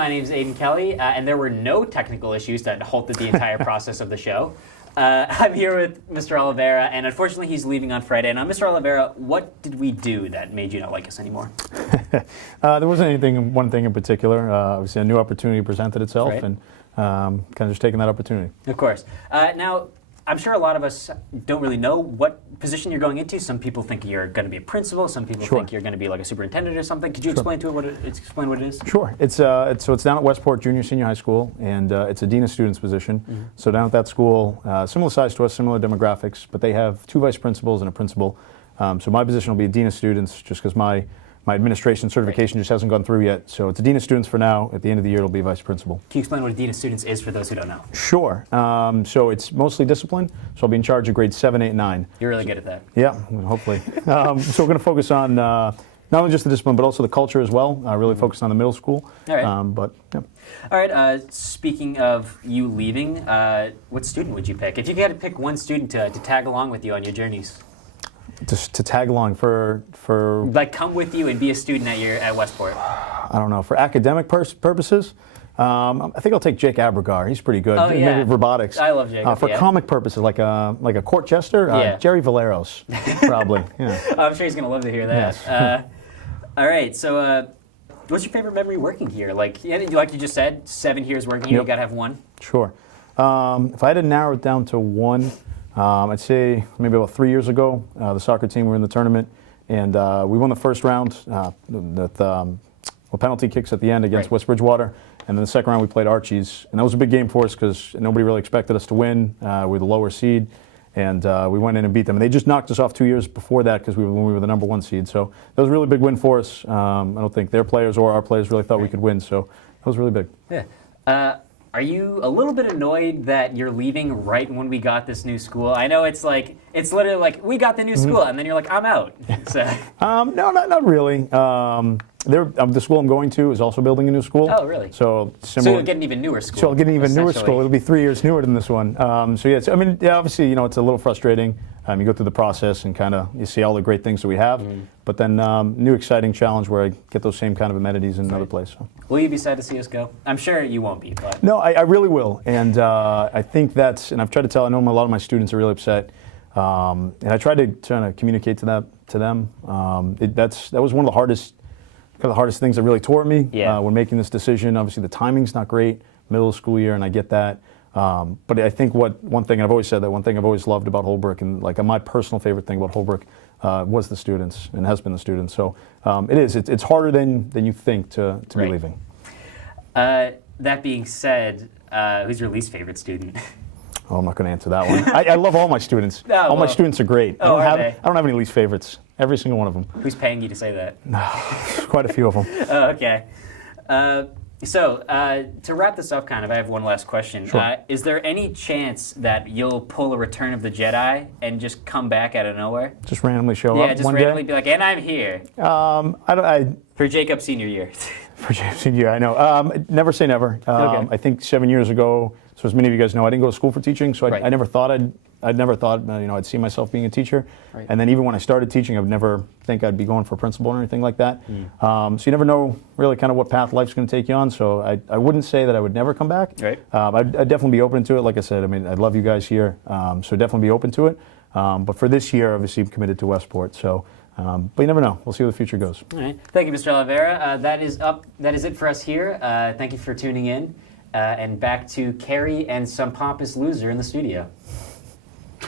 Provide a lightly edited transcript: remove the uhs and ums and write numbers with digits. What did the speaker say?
My name is Aiden Kelly, and there were no technical issues that halted the entire process of the show. I'm here with Mr. Oliveira, and unfortunately he's leaving on Friday. Now, Mr. Oliveira, what did we do that made you not like us anymore? There wasn't one thing in particular. Obviously, a new opportunity presented itself, right. And kind of just taking that opportunity. Of course. Now, I'm sure a lot of us don't really know what position you're going into. Some people think you're going to be a principal. Some people think you're going to be like a superintendent or something. Could you explain what it is? Sure. It's down at Westport Junior Senior High School, and it's a dean of students position. Mm-hmm. So down at that school, similar size to us, similar demographics, but they have 2 vice principals and a principal. So my position will be a dean of students, just because my administration certification just hasn't gone through yet. So it's a dean of students for now. At the end of the year, it'll be a vice principal. Can you explain what a dean of students is for those who don't know? Sure. So it's mostly discipline. So I'll be in charge of grades 7, 8, 9. You're really good at that. Yeah, hopefully. So we're going to focus on not only just the discipline, but also the culture as well. Really focus on the middle school. All right. Yeah. All right. Speaking of you leaving, what student would you pick? If you had to pick one student to tag along with you on your journeys. To tag along for like come with you and be a student at Westport. I don't know, for academic purposes. I think I'll take Jake Abergar. He's pretty good. Oh, yeah. Maybe robotics. I love Jake. For comic purposes, like a court jester, Jerry Valeros, probably. Yeah. I'm sure he's gonna love to hear that. Yes. All right. So, what's your favorite memory working here? Like you just said, 7 years working here. You gotta have one. Sure. If I had to narrow it down to one. I'd say maybe about 3 years ago, the soccer team were in the tournament, and we won the first round with penalty kicks at the end against West Bridgewater, and then the second round we played Archie's, and that was a big game for us because nobody really expected us to win. We were the lower seed, and we went in and beat them. And they just knocked us off 2 years before that because when we were the number 1 seed. So that was a really big win for us. I don't think their players or our players really thought we could win, so that was really big. Yeah. Are you a little bit annoyed that you're leaving right when we got this new school? I know it's literally like, we got the new school, and then you're like, I'm out. So. No, not really. The school I'm going to is also building a new school. Oh, really? So you'll get an even newer school. So I'll get an even newer school. It'll be 3 years newer than this one. Obviously, it's a little frustrating. You go through the process and kind of you see all the great things that we have, but then new exciting challenge where I get those same kind of amenities in another place. So. Will you be sad to see us go? I'm sure you won't be, but no, I really will, and I think and I've tried to tell. I know a lot of my students are really upset, and I tried to communicate to them. That was one of the hardest things that really tore me when making this decision. Obviously, the timing's not great, middle of school year, and I get that. But I think one thing I've always loved about Holbrook, and like my personal favorite thing about Holbrook was the students, and has been the students. So it's harder than you think to be leaving. That being said, who's your least favorite student? Oh, I'm not going to answer that one. I love all my students. All my students are great. I don't have any least favorites. Every single one of them. Who's paying you to say that? Quite a few of them. Oh, okay. So, to wrap this up I have one last question. Sure. Is there any chance that you'll pull a Return of the Jedi and just come back out of nowhere? Just randomly show up one day? Yeah, just randomly be like, and I'm here. For Jacob's senior year. For Jacob's senior year, I know. Never say never. Okay. I think 7 years ago, so as many of you guys know, I didn't go to school for teaching, so I never thought I'd see myself being a teacher. Right. And then even when I started teaching, I would never think I'd be going for a principal or anything like that. So you never know really kind of what path life's going to take you on. So I wouldn't say that I would never come back. Right. I'd definitely be open to it. Like I said, I love you guys here, so definitely be open to it. But for this year, obviously, I'm committed to Westport. So, but you never know. We'll see where the future goes. All right. Thank you, Mr. Oliveira. That is it for us here. Thank you for tuning in. And back to Carrie and some pompous loser in the studio.